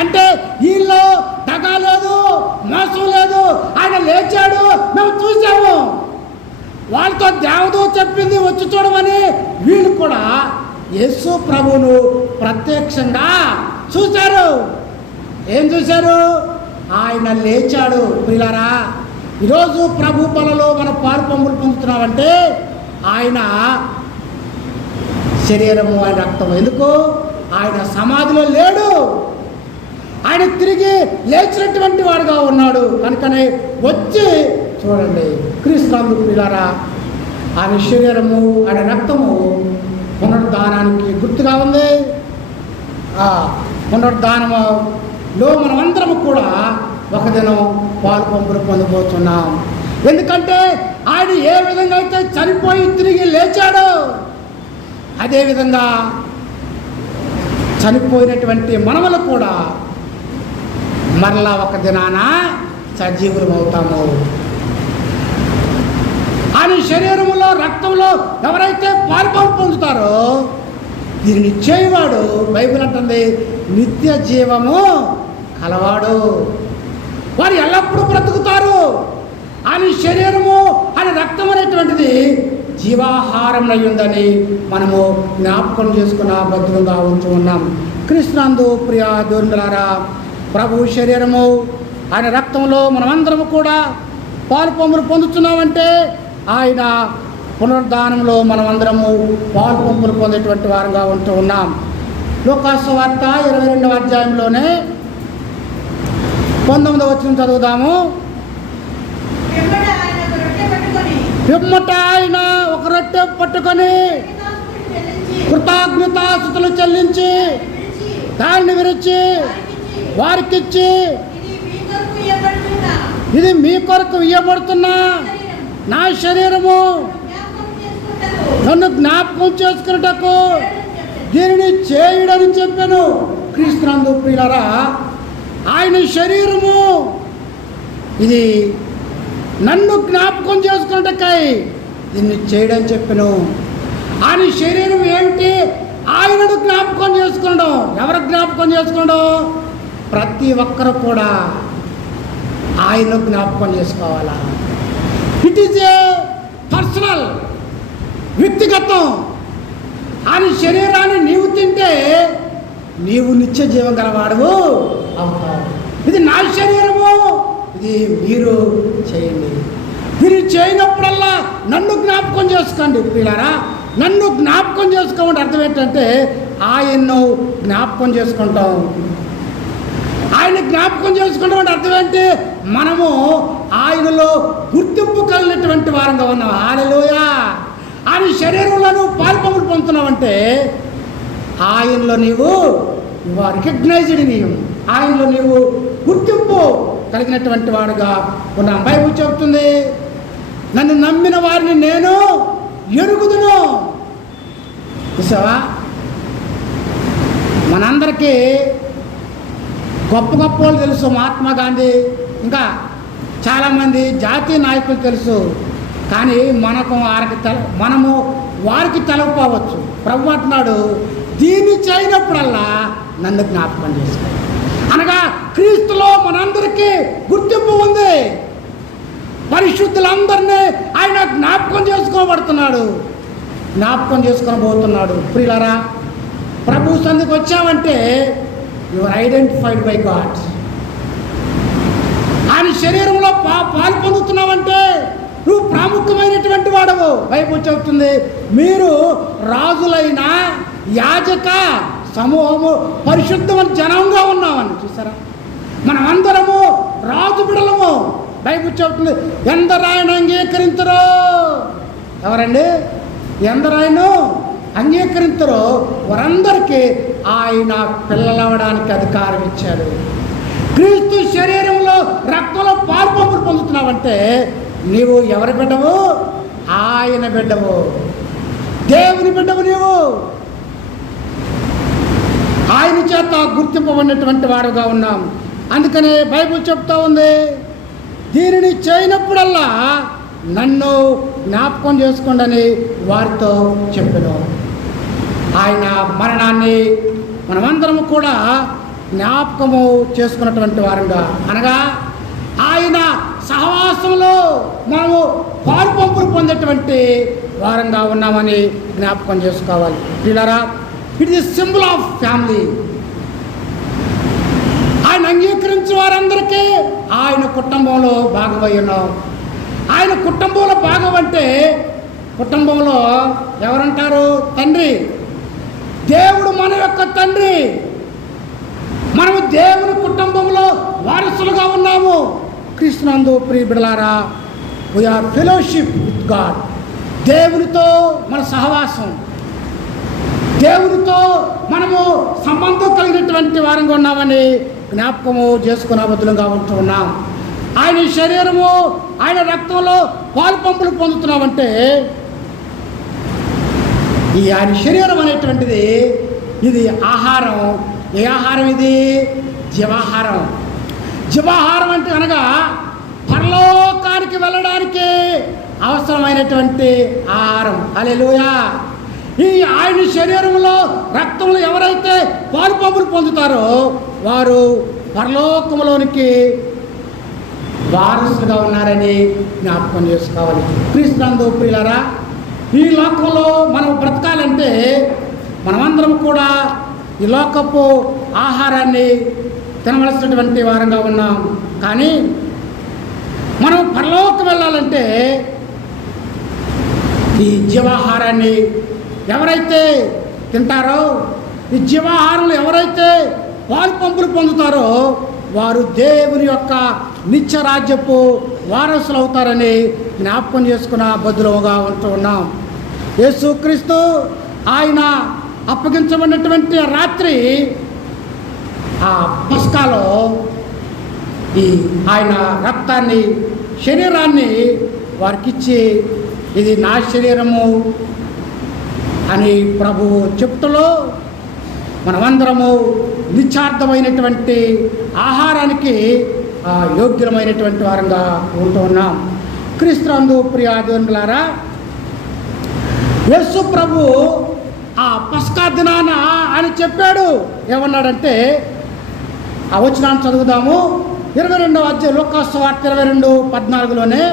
అంటే వీళ్ళు దగా లేదు, మోసం లేదు, ఆయన లేచాడు, మేము చూసాము. వాళ్ళతో దేవదూత చెప్పింది వచ్చి చూడమని. వీళ్ళు కూడా యేసు ప్రభువును ప్రత్యక్షంగా చూశారు. ఏం చూశారు? ఆయన లేచాడు. ప్రియులారా, ఈరోజు ప్రభు బలలో మన పాలు పంపులు పొందుతున్నామంటే ఆయన శరీరము, ఆయన రక్తము. ఎందుకు? ఆయన సమాధిలో లేడు, ఆయన తిరిగి లేచినటువంటి వాడుగా ఉన్నాడు. కనుకనే వచ్చి చూడండి. క్రీస్తు ప్రియులారా, ఆయన శరీరము, ఆయన రక్తము పునరుద్ధానానికి గుర్తుగా ఉంది. ఆ పునరుద్ధానంలో మనమందరము కూడా ఒక దినం పాలు పంపులు పొందబోతున్నాం. ఎందుకంటే ఆయన ఏ విధంగా అయితే చనిపోయి తిరిగి లేచాడో, అదేవిధంగా చనిపోయినటువంటి మనములు కూడా మరలా ఒక దినాన సజీవులం అవుతాము. ఆయన శరీరంలో, రక్తంలో ఎవరైతే పాల్పంపు పొందుతారో దీనిని చేయవాడు, బైబిల్ అంటుంది, నిత్య జీవము కలవాడు. వారు ఎల్లప్పుడూ బ్రతుకుతారు. ఆయన శరీరము, ఆయన రక్తం అనేటువంటిది జీవాహారం అయ్యిందని మనము జ్ఞాపకం చేసుకున్న బద్ధంగా ఉంటూ ఉన్నాం. క్రీస్తునందు ప్రియ దేవులారా, ప్రభు శరీరము ఆయన రక్తంలో మనమందరము కూడా పాలు పంపులు పొందుతున్నామంటే ఆయన పునరుద్ధానంలో మనమందరము పాలు పంపులు పొందేటువంటి వారంగా ఉంటూ ఉన్నాం. లూకాసు వార్త 22వ అధ్యాయంలోనే 19వ వచనం చదువుదాము. పిమ్మట ఆయన ఒక రొట్టె పట్టుకొని కృతజ్ఞతాస్తుతులు చెల్లించి దాన్ని విరిచి వారికిచ్చి, ఇది మీ కొరకు ఇయ్యబడుతున్న నా శరీరము, నన్ను జ్ఞాపకం చేసుకున్నటకు దీనిని చేయుడని చెప్పాను. క్రీస్తునందు ప్రియులారా, ఆయన శరీరము ఇది నన్ను జ్ఞాపకం చేసుకున్నటకై దీన్ని చేయడం చెప్పాను. ఆయన శరీరం ఏమిటి? ఆయనను జ్ఞాపకం చేసుకున్నాడు. ఎవరు జ్ఞాపకం చేసుకున్నాడు? ప్రతి ఒక్కరు కూడా ఆయనను జ్ఞాపకం చేసుకోవాలా. ఇట్ ఈజ్ ఏ పర్సనల్, వ్యక్తిగతం. ఆయన శరీరాన్ని నీవు తింటే నీవు నిత్య జీవం గలవాడు అవుతావు. ఇది నా శరీరము, ఇది మీరు చేయండి. మీరు చేయనప్పుడల్లా నన్ను జ్ఞాపకం చేసుకోండి. పిల్లారా, నన్ను జ్ఞాపకం చేసుకోమంటే అర్థం ఏంటంటే ఆయన్ను జ్ఞాపకం చేసుకుంటాం. ఆయన జ్ఞాపకం చేసుకుంటాం అంటే అర్థం ఏంటి? మనము ఆయనలో గుర్తింపు కలిగినటువంటి వారంగా ఉన్నాం. హల్లెలూయా. ఆయన శరీరంలో నువ్వు పాలు పంపులు పొందుతున్నావంటే ఆయనలో నీవు రికగ్నైజ్డ్, నీవు ఆయనలో నీవు గుర్తింపు కలిగినటువంటి వాడుగా ఉన్నాం. బైబిల్ చెబుతుంది, నన్ను నమ్మిన వారిని నేను ఎరుగుదును. చూసావా, మనందరికీ గొప్ప గొప్ప వాళ్ళు తెలుసు. మహాత్మా గాంధీ, ఇంకా చాలామంది జాతీయ నాయకులు తెలుసు. కానీ మనము వారికి తెలవకపోవచ్చు. ప్రభు అంటున్నాడు, దీన్ని చేయనప్పుడల్లా నన్ను జ్ఞాపకం చేసుకో. అనగా క్రీస్తులో మనందరికీ గుర్తింపు ఉంది. పరిశుద్ధులందరినీ ఆయన జ్ఞాపకం చేసుకోబడుతున్నాడు, జ్ఞాపకం చేసుకొని పోతున్నాడు. ప్రియులారా, ప్రభు సంధికి వచ్చావంటే you are identified by God. ఆయన శరీరంలో పాలు పొందుతున్నావంటే నువ్వు ప్రాముఖ్యమైనటువంటి వాడవు. బైబిల్ చెబుతుంది, మీరు రాజులైన యాజక సమూహము, పరిశుద్ధమైన జనంగా ఉన్నామని. చూసారా, మనమందరము రాజు బిడలము. బైబిల్ చెబుతుంది, ఎందరు ఆయన అంగీకరించరో. ఎవరండి? ఎందరు ఆయన అంగీకరించరో వారందరికీ ఆయన పిల్లలవడానికి అధికారం ఇచ్చాడు. క్రీస్తు శరీరంలో రక్తంలో పాలు పంపులు పొందుతున్నావంటే నీవు ఎవరి బిడ్డవు? ఆయన బిడ్డవు, దేవుని బిడ్డవు. నీవు ఆయన చేత గుర్తింపబడినటువంటి వాడుగా ఉన్నాం. అందుకనే బైబిల్ చెప్తా ఉంది, దీనిని చేయనప్పుడల్లా నన్ను జ్ఞాపకం చేసుకోండి అని వారితో చెప్పాను. ఆయన మరణాన్ని మనమందరము కూడా జ్ఞాపకము చేసుకున్నటువంటి వారంగా, అనగా ఆయన సహవాసంలో మనము పాలు పంపులు పొందేటువంటి వారంగా ఉన్నామని జ్ఞాపకం చేసుకోవాలి. పిల్లరా, it is symbol of family. ఆయన అంగీకరించిన వారందరికీ ఆయన కుటుంబంలో భాగమై ఉన్నాం. ఆయన కుటుంబంలో భాగం అంటే కుటుంబంలో ఎవరంటారు? తండ్రి. దేవుడు మన యొక్క తండ్రి. మనము దేవుని కుటుంబంలో వారసులుగా ఉన్నాము. క్రీస్తునందు ప్రియ బిడ్డలారా, వీఆర్ ఫెలోషిప్ విత్ గాడ్. దేవునితో మన సహవాసం, దేవునితో మనము సంబంధం కలిగినటువంటి వారంగా ఉన్నామని జ్ఞాపకము చేసుకున్న బదులుగా ఉంటూ ఉన్నాం. ఆయన శరీరము, ఆయన రక్తంలో పాలు పంపులు పొందుతున్నామంటే ఈ ఆయన శరీరం అనేటువంటిది ఇది ఆహారం. ఏ ఆహారం ఇది? జీవాహారం. జీవాహారం అంటే అనగా పరలోకానికి వెళ్ళడానికి అవసరమైనటువంటి ఆహారం. హల్లెలూయా. ఈ ఆయన శరీరంలో రక్తంలో ఎవరైతే పాలు పంపులు పొందుతారో వారు పరలోకంలోనికి వారసులుగా ఉన్నారని జ్ఞాపకం చేసుకోవాలి. క్రీస్తునందు ప్రియులారా, ఈ లోకంలో మనం బ్రతకాలంటే మనమందరం కూడా ఈ లోకపు ఆహారాన్ని తినవలసినటువంటి వారంగా ఉన్నాం. కానీ మనం పరలోకం వెళ్ళాలంటే ఈ జీవాహారాన్ని ఎవరైతే తింటారో, ఈ జీవాహారంలో ఎవరైతే పాలు పంపులు పొందుతారో వారు దేవుని యొక్క నిత్య రాజ్యపు వారసులు అవుతారని జ్ఞాపకం చేసుకున్న బదులుగా ఉంటూ ఉన్నాం. యేసుక్రీస్తు ఆయన అప్పగించబడినటువంటి రాత్రి ఆ పస్కాలో ఈ ఆయన రక్తాన్ని, శరీరాన్ని వారికిచ్చి ఇది నా శరీరము అని ప్రభువు చెప్తలో మనమందరము నిత్యార్థమైనటువంటి ఆహారానికి యోగ్యమైనటువంటి వారంగా ఉంటూ ఉన్నాం. క్రీస్తునందు ప్రియ దేవునులారా, యేసు ప్రభు ఆ పస్కా దినాన అని చెప్పాడు. ఏమన్నాడంటే ఆ వచనాన్ని చదువుదాము. 22వ అధ్యాయం లూకా సువార్త 22:14లోనే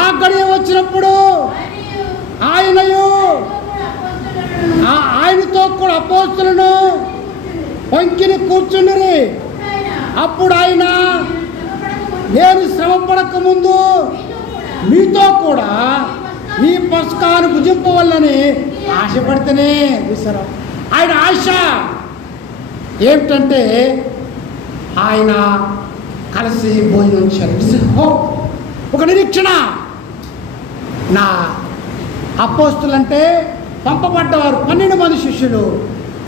ఆ గడియ వచ్చినప్పుడు ఆయనతో కూడా అపోస్తలును వంకిని కూర్చుండిరి. అప్పుడు ఆయన, నేను శ్రమ పడక ముందు మీతో కూడా ఈ పస్కాను భుజింపవల్లని ఆశపడితేనే చూసారా. ఆయన ఆశ ఏమిటంటే ఆయన కలిసి భోజనం చేయాలి. ఒక నిరీక్షణ. నా అపోస్తులంటే పంపబడ్డవారు 12 మంది శిష్యులు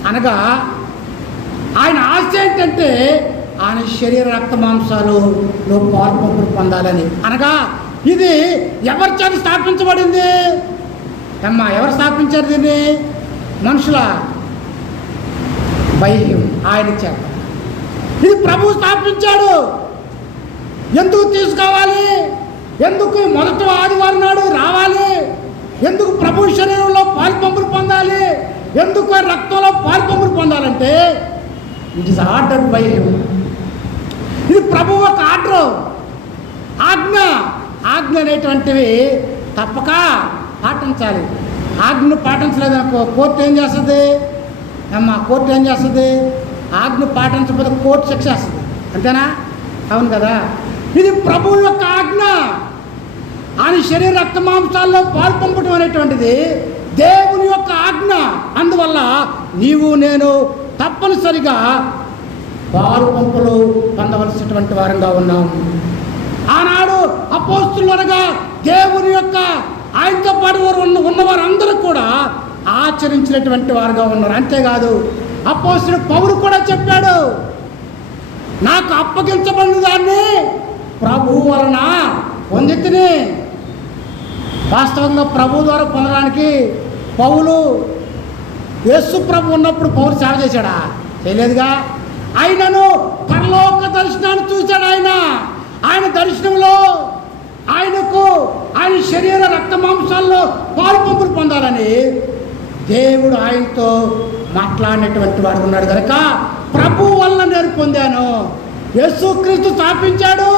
అనగా ఆయన ఆశ ఏంటంటే ఆయన శరీర రక్త మాంసాలు పాలు పంపులు పొందాలని. అనగా ఇది ఎవరి చేత స్థాపించబడింది? అమ్మా, ఎవరు స్థాపించారు దీన్ని? మనుషుల బైహ్యం ఆయన చేత. ఇది ప్రభువు స్థాపించాడు. ఎందుకు తీసుకోవాలి? ఎందుకు మొదటి ఆదివారం నాడు రావాలి? ఎందుకు ప్రభు శరీరంలో పాలు పంపులు పొందాలి? ఎందుకు రక్తంలో పాలు పంపులు పొందాలంటే it is order by him. ఇది ప్రభు ఒక ఆర్డర్, ఆజ్ఞ. ఆజ్ఞ అనేటువంటివి తప్పక పాటించాలి. ఆజ్ఞను పాటించలేదనుకో కోర్టు ఏం చేస్తుంది? అమ్మా, కోర్టు ఏం చేస్తుంది? ఆజ్ఞ పాటించకపోతే కోర్టు శిక్ష వేస్తుంది. అంతేనా? అవును కదా. ఇది ప్రభువు యొక్క ఆజ్ఞ. ఆయన శరీర రక్త మాంసాల్లో పాలు పంపడం అనేటువంటిది దేవుని యొక్క ఆజ్ఞ. అందువల్ల నీవు నేను తప్పనిసరిగా పాలు పంపులు పొందవలసినటువంటి వారంగా ఉన్నాం. ఆనాడు అపోస్తులు అనగా దేవుని యొక్క ఆయనతో పాటు ఉన్నవారందరూ కూడా ఆచరించినటువంటి వారుగా ఉన్నారు. అంతేకాదు, అపోస్తులు పౌలు కూడా చెప్పాడు, నాకు అప్పగించబడిన దాన్ని ప్రభు వలన పొందితిని. వాస్తవంగా ప్రభు ద్వారా పొందడానికి పౌలు యేసు ప్రభు ఉన్నప్పుడు పౌలు సేవ చేశాడా? చేయలేదుగా. ఆయనను పరలోక దర్శనాన్ని చూశాడు. ఆయన దర్శనంలో ఆయనకు ఆయన శరీర రక్త మాంసాల్లో పాలు పంపులు పొందాలని దేవుడు ఆయనతో మాట్లాడినటువంటి వాడు ఉన్నాడు కనుక ప్రభు వల్ల నేను పొందాను. యేసుక్రీస్తు స్థాపించాడు.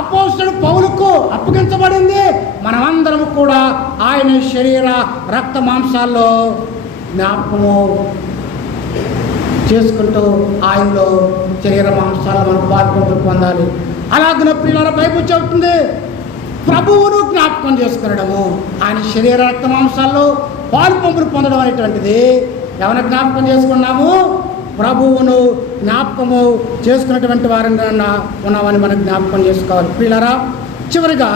అపోస్తలుడు పౌలుకు అప్పగించబడింది. మనమందరం కూడా ఆయన శరీర రక్త మాంసాల్లో జ్ఞాపకము చేసుకుంటూ ఆయనలో శరీర మాంసాల్లో మనం పాల్పంపులు పొందాలి. అలాగే ప్రియులారా, బైబిల్ చెబుతుంది ప్రభువును జ్ఞాపకం చేసుకునడము, ఆయన శరీర రక్త మాంసాల్లో పాలు పంపులు పొందడం అనేటువంటిది. ఎవరిని జ్ఞాపకం చేసుకున్నాము? ప్రభువును జ్ఞాపకము చేసుకున్నటువంటి వారంగా ఉన్నామని మనం జ్ఞాపకం చేసుకోవాలి. ప్రియులారా, చివరిగా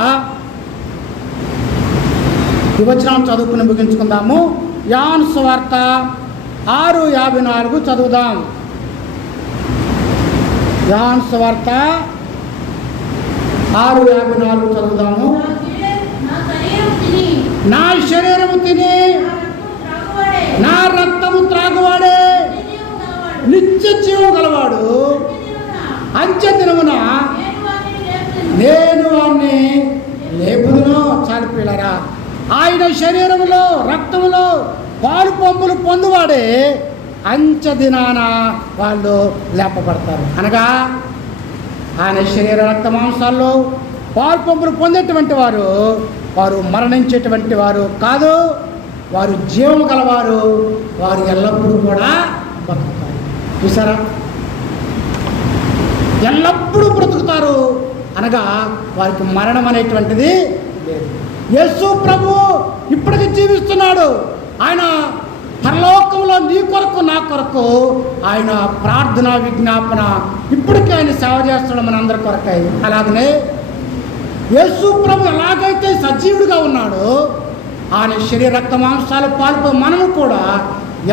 ఈ వచనం చదువుకుని ముగించుకుందాము. యోహాను సువార్త 6:54 చదువుదాం. యోహాను సువార్త 6:54 చదువుదాము. నా శరీరము తిని నా రక్తము త్రాగువాడే నిత్య జీవం గలవాడు, అంత్య దినమున నేను వాణ్ణి లేపుదును. చాలు పిల్లరా, ఆయన శరీరములో రక్తములో పాలు పంపులు పొందువాడే అంత్య దినాన వాళ్ళు లేపబడతారు. అనగా ఆయన శరీర రక్త మాంసాల్లో పాలు పంపులు పొందేటువంటి వారు వారు మరణించేటువంటి వారు కాదు, వారు జీవము గలవారు, వారు ఎల్లప్పుడూ కూడా బ్రతుకుతారు. చూసారా, ఎల్లప్పుడూ బ్రతుకుతారు అనగా వారికి మరణం అనేటువంటిది లేదు. యేసు ప్రభు ఇప్పటికీ జీవిస్తున్నాడు. ఆయన పరలోకంలో నీ కొరకు నా కొరకు ఆయన ప్రార్థన విజ్ఞాపన ఇప్పటికీ ఆయన సేవ చేస్తున్నాడు మన అందరి కొరకై. అలాగనే యేసు ప్రభు ఎలాగైతే సజీవుడిగా ఉన్నాడో ఆయన శరీర రక్త మాంసాలు పాల్పో మనము కూడా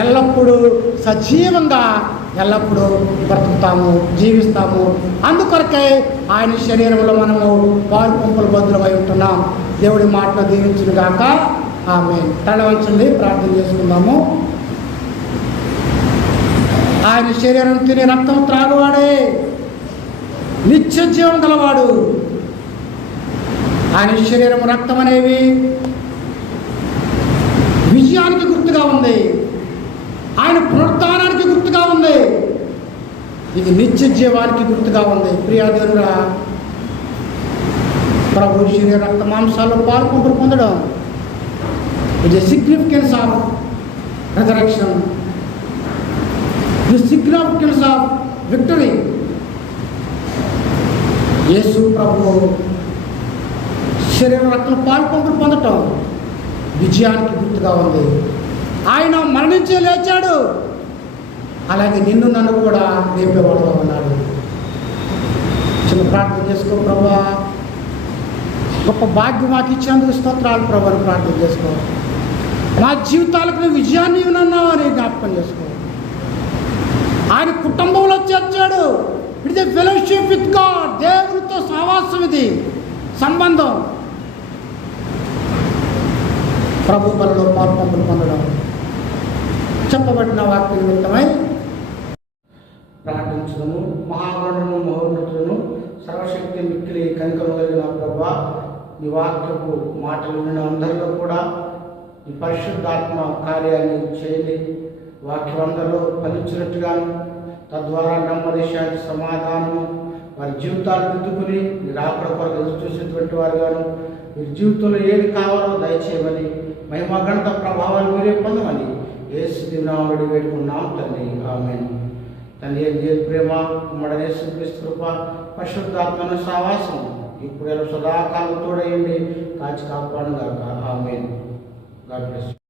ఎల్లప్పుడూ సజీవంగా ఎల్లప్పుడూ బ్రతుకుతాము, జీవిస్తాము. అందుకొరకే ఆయన శరీరంలో మనము పాలు పంపుల బద్దులమై ఉంటున్నాం. దేవుడి మాటలు దీవించును గాక. ఆమేన్. తల వంచండి, ప్రార్థన చేసుకుందాము. ఆయన శరీరం తిని రక్తం త్రాగువాడే నిత్య జీవం గలవాడు. ఆయన శరీరం రక్తం అనేవి విజయానికి గుర్తుగా ఉంది, ఆయన పునరుత్థానానికి గుర్తుగా ఉంది, ఇది నిత్య జీవానికి గుర్తుగా ఉంది. ప్రియాదేవుడా, ప్రభు శరీర రక్త మాంసాల్లో పాల్గొంటూ పొందడం it is significance of resurrection, the significance of victory. యేసు ప్రభు శరీర రక్తం పాల్గొంటూ పొందటం విజయానికి గుర్తుగా ఉంది. ఆయన మరణించి లేచాడు, అలాగే నిన్ను నన్ను కూడా లేపేవాడుగా ఉన్నాడు. చిన్న ప్రార్థన చేసుకో. ప్రభువా, గొప్ప భాగ్యం మాకు ఇచ్చినందుకు స్తోత్రాలు ప్రభు అని ప్రార్థన చేసుకో. మా జీవితాలకు విజయాన్ని ఉన్నావు అని జ్ఞాపకం చేసుకో. ఆయన కుటుంబంలో చేర్చాడు. It is fellowship with God. దేవునితో సహవాసం, ఇది సంబంధం. ప్రభు బలలో పాల్పంపులు పొందడం చెప్పబడిన వాక్య నిమిత్తమై ప్రార్థించడము. మహాగణులను మహోన్నతులను సర్వశక్తి మిక్కిలి కనికరము కలిగిన ప్రభువా, ఈ వాక్యపు మాటలు విన్న అందరిలో కూడా ఈ పరిశుద్ధాత్మ కార్యాన్ని చేయండి. వాక్యం అందరూ ఫలించినట్టుగాను, తద్వారా నెమ్మది, శాంతి, సమాధానము వారి జీవితాలు దిద్దుకుని మీరు అక్కడ కొరకు ఎదురు చూసేటువంటి వారుగాను, మీ జీవితంలో ఏది కావాలో దయచేయమని, మహిమ గణత ప్రభావాలు మీరే పొందమని యేసు దినాముడి వేడుకున్నాం తండ్రి. ఆమేన్. తండ్రి ఏ ప్రేమ, కుమ్మడనే యేసుక్రీస్తు కృప, పరిశుద్ధాత్మను సహవాసం ఇప్పుడు సదాకాలం తోడయండి, కాచి కాపాడుగాక. ఆమేన్. God bless you.